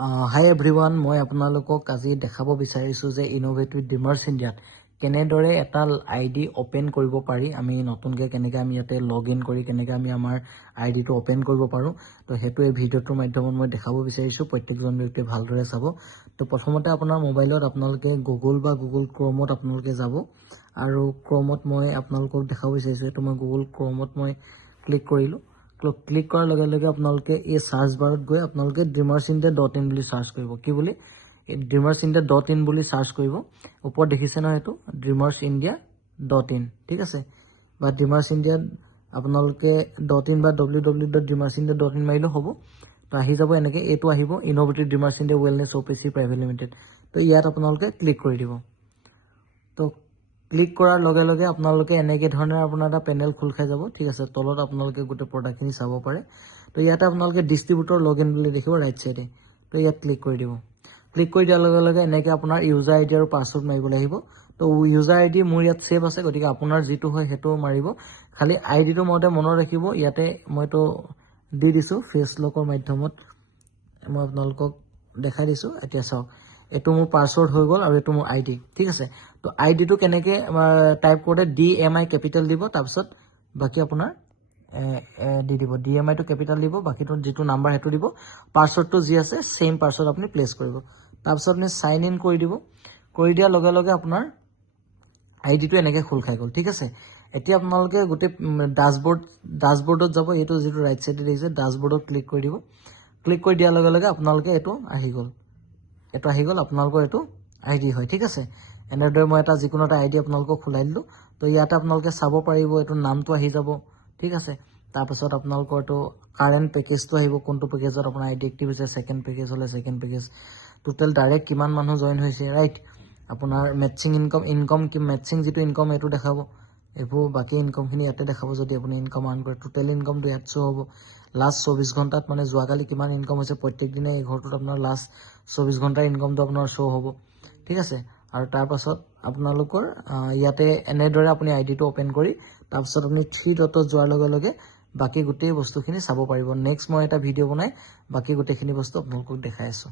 হাই everyone, মই আপোনালোকক আজি দেখাব বিচাৰিছোঁ যে ইনোভেটিভ ডিমাৰ্চ ইণ্ডিয়াত কেনেদৰে এটা আইডি অপেন কৰিব পাৰি। আমি নতুনকৈ কেনেকৈ আমি ইয়াতে লগ ইন কৰি কেনেকৈ আমি আমাৰ আইডিটো অপেন কৰিব পাৰোঁ। তো সেইটো এই ভিডিঅ'টোৰ মাধ্যমত মই দেখাব বিচাৰিছোঁ। প্ৰত্যেকজন ব্যক্তিয়ে ভালদৰে চাব। তো প্ৰথমতে আপোনাৰ মোবাইলত আপোনালোকে গুগল বা গুগল ক্ৰমত আপোনালোকে যাব আৰু ক্ৰমত মই আপোনালোকক দেখাব বিচাৰিছোঁ। এইটো মই গুগল ক্ৰমত মই ক্লিক কৰিলোঁ। ক্লিক কৰাৰ লগে লগে আপোনালোকে এই সাৰ্চ বাৰত গৈ আপোনালোকে dreamersindia.in বুলি সাৰ্চ কৰিব। কি বুলি? dreamersindia.in বুলি সাৰ্চ কৰিব। ওপৰত দেখিছে নহয়, এইটো dreamersindia.in, ঠিক আছে। বা dreamersindia আপোনালোকে .in বা www.dreamersindia.in মাৰিলেও হ'ব। তো আহি যাব এনেকৈ, এইটো আহিব innovative Dimarch India wellness OPC private limited. তো ইয়াত আপোনালোকে ক্লিক কৰি দিব। তো ক্লিক কৰাৰ লগে লগে আপোনালোকে এনেকৈ ধৰণৰ আপোনাৰ এটা পেনেল খোল খাই যাব, ঠিক আছে। তলত আপোনালোকে গোটেই প্ৰডাক্টখিনি চাব পাৰে। তো ইয়াতে আপোনালোকে ডিষ্ট্ৰিবিউটৰ লগ ইন বুলি দেখিব ৰাইট চাইডে। তো ইয়াত ক্লিক কৰি দিব। ক্লিক কৰি দিয়াৰ লগে লগে এনেকৈ আপোনাৰ ইউজাৰ আইডি আৰু পাছৱৰ্ড মাৰিবলৈ আহিব। তো ইউজাৰ আইডি মোৰ ইয়াত ছেভ আছে, গতিকে আপোনাৰ যিটো হয় সেইটো মাৰিব। খালি আইডিটো মতে মনত ৰাখিব, ইয়াতে মইতো দি দিছোঁ ফেচ লকৰ মাধ্যমত। মই আপোনালোকক দেখাই দিছোঁ। এতিয়া চাওক, এইটো মোৰ পাছৱৰ্ড হৈ গ'ল আৰু এইটো মোৰ আইডি, ঠিক আছে। তো আইডিটো কেনেকৈ টাইপ কৰোঁতে DMI কেপিটেল দিব, তাৰপিছত বাকী আপোনাৰ দি দিব। DMIটো কেপিটেল দিব, বাকীটো যিটো নাম্বাৰ সেইটো দিব। পাছৱৰ্ডটো যি আছে ছেইম পাছৱৰ্ড আপুনি প্লেচ কৰিব। তাৰপিছত আপুনি চাইন ইন কৰি দিব। কৰি দিয়াৰ লগে লগে আপোনাৰ আইডিটো এনেকৈ খোল খাই গ'ল, ঠিক আছে। এতিয়া আপোনালোকে গোটেই ডাছবৰ্ডত যাব। এইটো যিটো ৰাইট চাইডে দেখিছে ডাছবৰ্ডত ক্লিক কৰি দিব। ক্লিক কৰি দিয়াৰ লগে লগে আপোনালোকে এইটো আহি গ'ল। আপোনালোকৰ এইটো আইডি হয়, ঠিক আছে। এনেদৰে মই এটা যিকোনো এটা আইডি আপোনালোকক খোলাই দিলোঁ। তো ইয়াতে আপোনালোকে চাব পাৰিব, এইটো নামটো আহি যাব, ঠিক আছে। তাৰপিছত আপোনালোকৰ এইটো কাৰেণ্ট পেকেজটো আহিব, কোনটো পেকেজত আপোনাৰ আইডি এক্টিভ হৈছে। ছেকেণ্ড পেকেজ হ'লে ছেকেণ্ড পেকেজ, টোটেল ডাইৰেক্ট কিমান মানুহ জইন হৈছে, ৰাইট। আপোনাৰ মেটচিং মেটচিং যিটো ইনকম এইটো দেখাব। এইবোৰ বাকী ইনকমখিনি ইয়াতে দেখাব যদি আপুনি ইনকম আৰ্ণ কৰে। টোটেল ইনকমটো ইয়াত শ্ব' হ'ব। লাষ্ট 24 ঘণ্টাত মানে যোৱাকালি কিমান ইনকম হৈছে, প্ৰত্যেক দিনে এই ঘৰটোত আপোনাৰ লাষ্ট 24 ঘণ্টাৰ ইনকমটো আপোনাৰ শ্ব' হ'ব, ঠিক আছে। আৰু তাৰপাছত আপোনালোকৰ ইয়াতে এনেদৰে আপুনি আইডিটো অ'পেন কৰি তাৰপিছত আপুনি 3 ডটত যোৱাৰ লগে লগে বাকী গোটেই বস্তুখিনি চাব পাৰিব। নেক্সট মই এটা ভিডিঅ' বনাই বাকী গোটেইখিনি বস্তু আপোনালোকক দেখাই আছোঁ।